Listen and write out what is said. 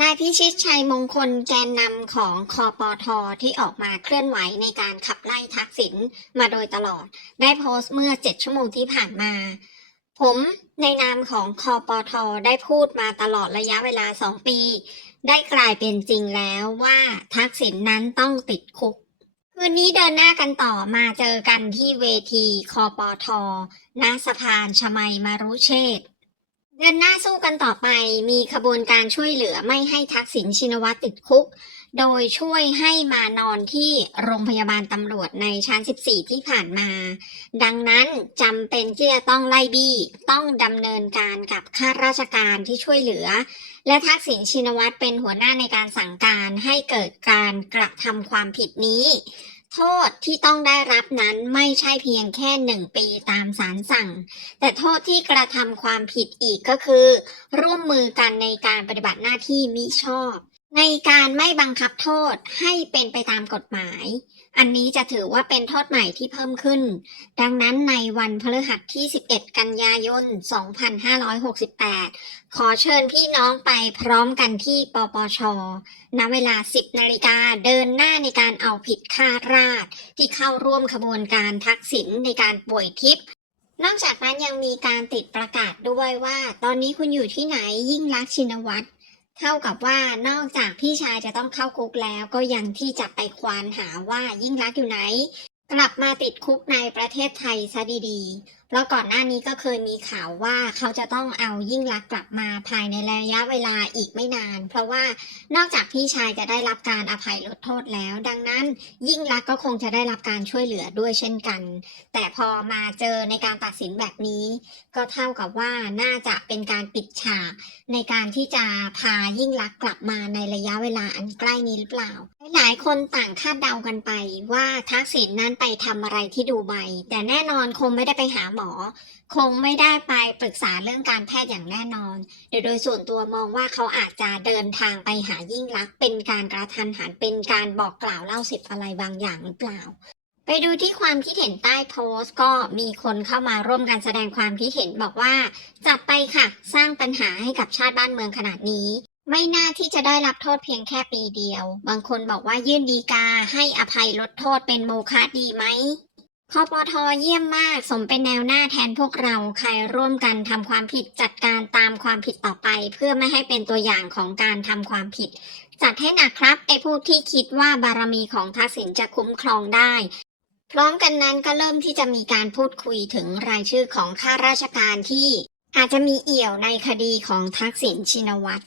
นายพิชิตชัยมงคลแกนนำของคอปอทอที่ออกมาเคลื่อนไหวในการขับไล่ทักษิณมาโดยตลอด ได้โพสต์เมื่อ 7 ชั่วโมงที่ผ่านมา ผมในนามของคอปอทอได้พูดมาตลอดระยะเวลา 2 ปี ได้กลายเป็นจริงแล้วว่าทักษิณนั้นต้องติดคุกคืนนี้เดินหน้ากันต่อมาเจอกันที่เวทีคอปอทอณสะพานชมัยมารุเชษ เดินหน้าสู้กันต่อไปมีขบวนการช่วยเหลือไม่ให้ทักษิณชินวัตรติดคุก โดยช่วยให้มานอนที่โรงพยาบาลตำรวจในชั้น 14 ที่ผ่านมา ดังนั้นจำเป็นที่จะต้องไล่บี้ต้องดำเนินการกับข้าราชการที่ช่วยเหลือ และทักษิณชินวัตรเป็นหัวหน้าในการสั่งการให้เกิดการกระทำความผิดนี้ โทษที่ต้องได้รับนั้นไม่ใช่เพียงแค่หนึ่งปีตามสารสั่ง แต่โทษที่กระทำความผิดอีกก็คือ ร่วมมือกันในการปฏิบัติหน้าที่มิชอบ ในการไม่บังคับโทษให้เป็นไปตามกฎหมาย อันนี้จะถือว่าเป็นโทษใหม่ที่เพิ่มขึ้น ดังนั้นในวันพฤหัสที่ 11 กันยายน 2568 ขอเชิญพี่น้องไปพร้อมกันที่ปปช ณ เวลา 10 นาฬิกาเดินหน้าในการเอาผิดข้าราช ที่เข้าร่วมขบวนการทักษิณในการป่วยทิพย์นอกจากนั้นยังมีการติดประกาศด้วยว่า ตอนนี้คุณอยู่ที่ไหนยิ่งรักชินวัตร เท่ากับว่านอกจากพี่ชายจะต้องเข้าคุกแล้วก็ยังที่จะไปควานหาว่ายิ่งรักอยู่ไหน กลับมาติดคุกในประเทศไทยซะดีๆเพราะก่อนหน้านี้ก็เคยมีข่าวว่าเขาจะต้องเอายิ่งรักกลับมาภายในระยะเวลาอีกไม่นาน เพราะว่านอกจากพี่ชายจะได้รับการอภัยลดโทษแล้ว ดังนั้นยิ่งรักก็คงจะได้รับการช่วยเหลือด้วยเช่นกัน แต่พอมาเจอในการตัดสินแบบนี้ ก็เท่ากับว่าน่าจะเป็นการปิดฉากในการที่จะพายิ่งลักกลับมาในระยะเวลาอันใกล้นี้หรือเปล่า หลายคนต่างคาดเดากันไปว่าทักษิณนั้นไปทำอะไรที่ดูไบแต่แน่นอนคงไม่ได้ไปหาหมอ คงไม่ได้ไปปรึกษาเรื่องการแพทย์อย่างแน่นอนโดยโดยส่วนตัวมองว่าเขาอาจจะเดินทางไปหายิ่งลักษณ์เป็นการกระทันหันเป็นการบอกกล่าวเล่าสิทธิ์อะไรบางอย่างหรือเปล่า ไปดูที่ความคิดเห็นใต้โพสต์ก็มีคนเข้ามาร่วมกันแสดงความคิดเห็นบอกว่าจัดไปค่ะ สร้างปัญหาให้กับชาติบ้านเมืองขนาดนี้ไม่น่าที่จะได้รับโทษเพียงแค่ปีเดียว บางคนบอกว่ายื่นดีกาให้อภัยลดโทษเป็นโมฆะดีไหม คอปทเยี่ยมมาก สมเป็นแนวหน้าแทนพวกเรา ใครร่วมกันทำความผิดจัดการตามความผิดต่อไป เพื่อไม่ให้เป็นตัวอย่างของการทำความผิด จัดให้หนักครับไอ้ผู้ที่คิดว่าบารมีของทักษิณจะคุ้มครองได้ พร้อมกันนั้นก็เริ่มที่จะมีการพูดคุยถึงรายชื่อของข้าราชการที่อาจจะมีเอี่ยวในคดีของทักษิณชินวัตร